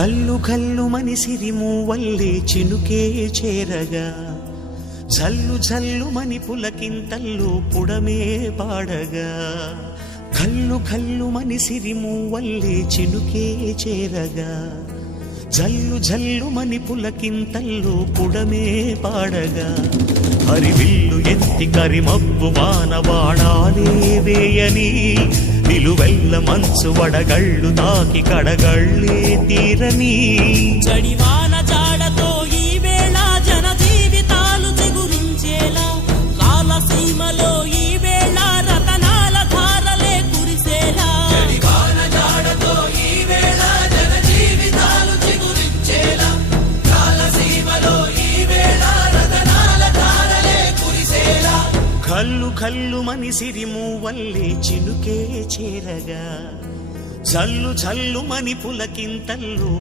కల్లు కల్లు మని సిరిమూవల్లే చినుకే చేరగా జల్లు జల్లు మని పులకింతల్లో పుడమే పాడగా కల్లు కల్లు మని సిరిమూవల్లే చినుకే చేరగా జల్లు జల్లు మని పులకింతల్లో పుడమే పాడగా హరివిల్లు ఎత్తి కరిమబ్బు వానవాడాలే వేయని నిలువెల్ల మంచు వడగళ్ళు తాకి కడగళ్ళే తీరని చడివాన జాడతో ఈ వేళ జన జీవితాలు చిగురించేలా రాలసీమలో ఈ వేళ రతనాల ధారలే కురిసేలా చడివాన జాడతో ఈ వేళ జన జీవితాలు చిగురించేలా రాలసీమలో ఈ వేళ రతనాల ధారలే కురిసేలా కల్లు కల్లు మని సిరిమూవల్లే చినుకే చేరగా జల్లు జల్లు మని పులకింతల్లో